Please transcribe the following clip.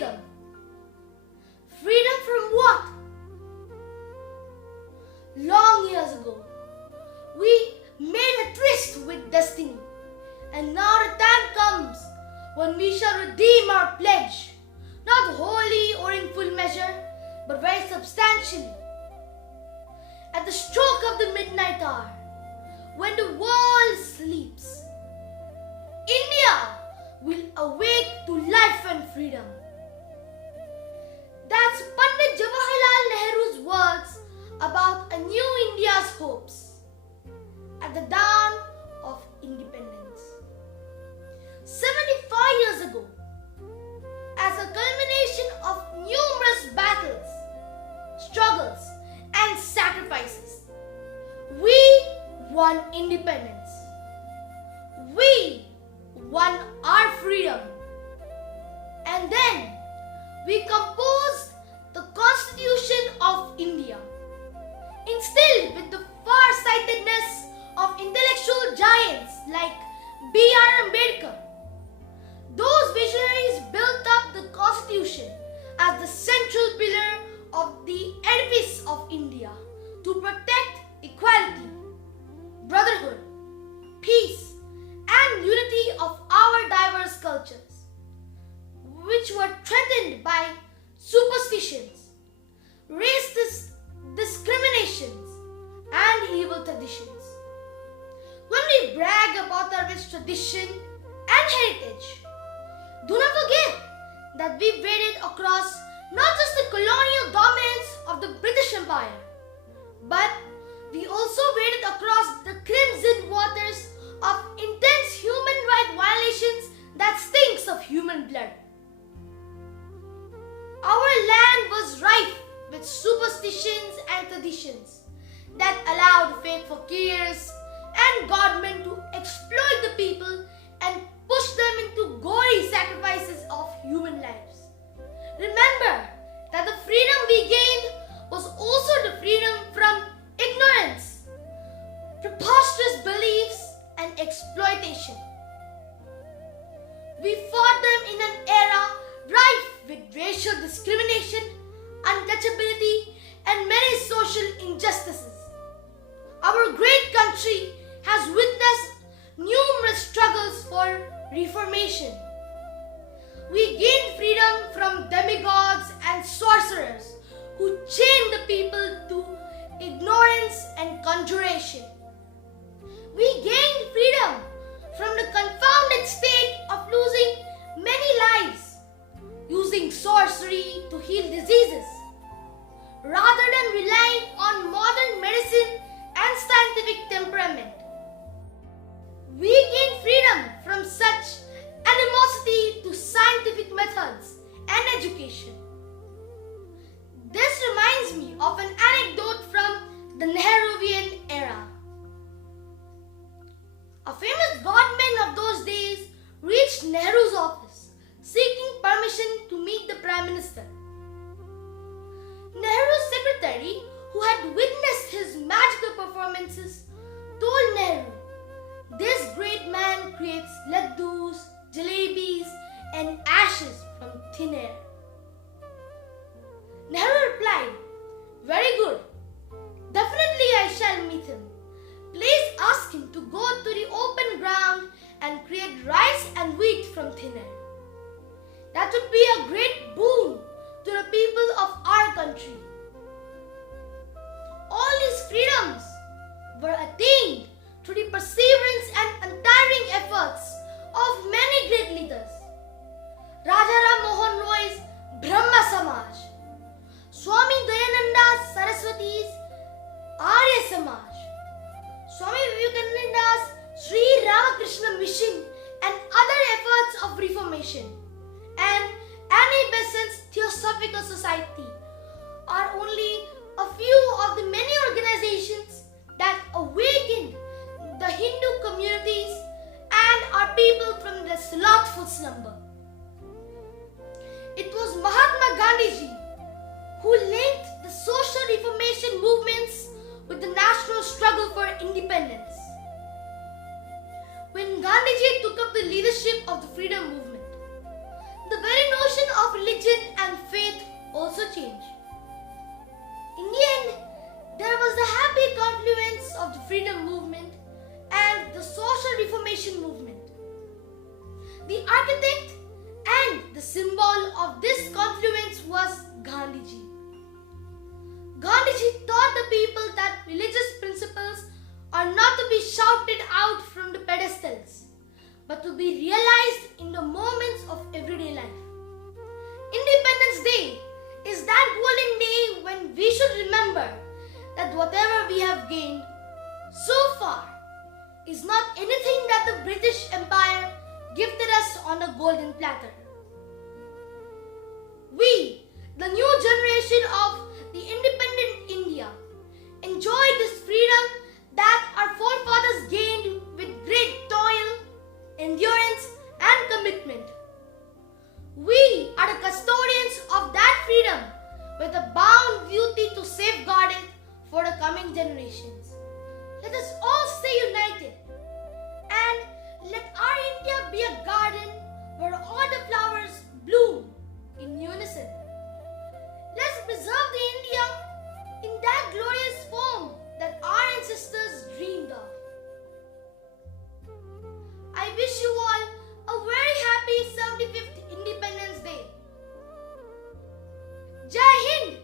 freedom. Freedom from what? Long years ago, we made a tryst with destiny, and now the time comes when we shall redeem our pledge, not wholly or in full measure, but very substantially. At the stroke of the midnight hour, when the world sleeps, India will awake to life and freedom. That's Pandit Jawaharlal Nehru's words about a new India's hopes at the dawn of independence. 75 years ago, as a culmination of numerous battles, struggles, and sacrifices, we won independence. We won our freedom. And then we composed the Constitution of India, instilled with the farsightedness of intellectual giants like B R Ambedkar. Those visionaries built up the Constitution as the central pillar of the edifice of India to protect equality, brotherhood, peace, and unity of our diverse cultures, which were threatened by superstitions, racist discriminations, and evil traditions. When we brag about our rich tradition and heritage, do not forget that we waded across not just the colonial dominance of the British Empire, but we also waded across the crimson waters of intense human rights violations that stinks of human blood. Our land was rife with superstitions and traditions that allowed fake fakirs and godmen to exploit the people and push them into gory sacrifices of human lives. Remember that the freedom we gained was also the freedom from ignorance, preposterous beliefs, and exploitation. We fought them in an era rife with racial discrimination, untouchability, and many social injustices. Our great country has witnessed numerous struggles for reformation. We gained freedom from demigods and sorcerers who chained the people to ignorance and conjuration. We gained freedom from the confounded state of losing many lives, using sorcery to heal diseases, rather than relying on modern medicine and scientific temperament. We gained freedom from such animosity to scientific methods and education. This reminds me of an anecdote from the Nehruvian era. A famous godman of those days reached Nehru's office seeking permission to meet the Prime Minister. Nehru's secretary, who had witnessed his magical performances, told Nehru, "This great man creates laddus, jalebis, and ashes from thin air." Nehru replied, "Very good. Definitely I shall meet him. Please ask him to go to the open ground and create rice and wheat from thin air. That would be a great boon to the people of our country." All these freedoms were attained through the perseverance and untiring efforts of many great leaders. Rajaram Mohan Roy's Brahma Samaj, Swami Dayananda Saraswati's Arya Samaj, Swami Vivekananda's Sri Ramakrishna Mission, and other efforts of reformation, and Annie Besant's Theosophical Society are only a few of the many organizations that awakened the Hindu communities and our people from their slothful slumber. It was Mahatma Gandhiji who linked the social reformation movements with the national struggle for independence. When Gandhiji took up the leadership of the freedom movement, the very notion of religion and faith also changed. In the end, there was the happy confluence of the freedom movement and the social reformation movement. The architect and the symbol of this confluence was Gandhiji. Gandhiji taught the people that religious principles are not to be shouted out from the pedestals, but to be realized in the moments of everyday life. Independence Day is that golden day when we should remember that whatever we have gained so far is not anything that the British Empire gifted us on a golden platter. We, the new generation of the independent India, enjoy this freedom that our forefathers gained with great toil, endurance, and commitment. We are the custodians of that freedom with a bound duty to safeguard it for the coming generations. Let us all stay united and let our India be a garden where all the flowers bloom in unison. Let's preserve the India in that glorious form that our ancestors dreamed of. I wish you all a very happy 75th Independence Day. Jai Hind!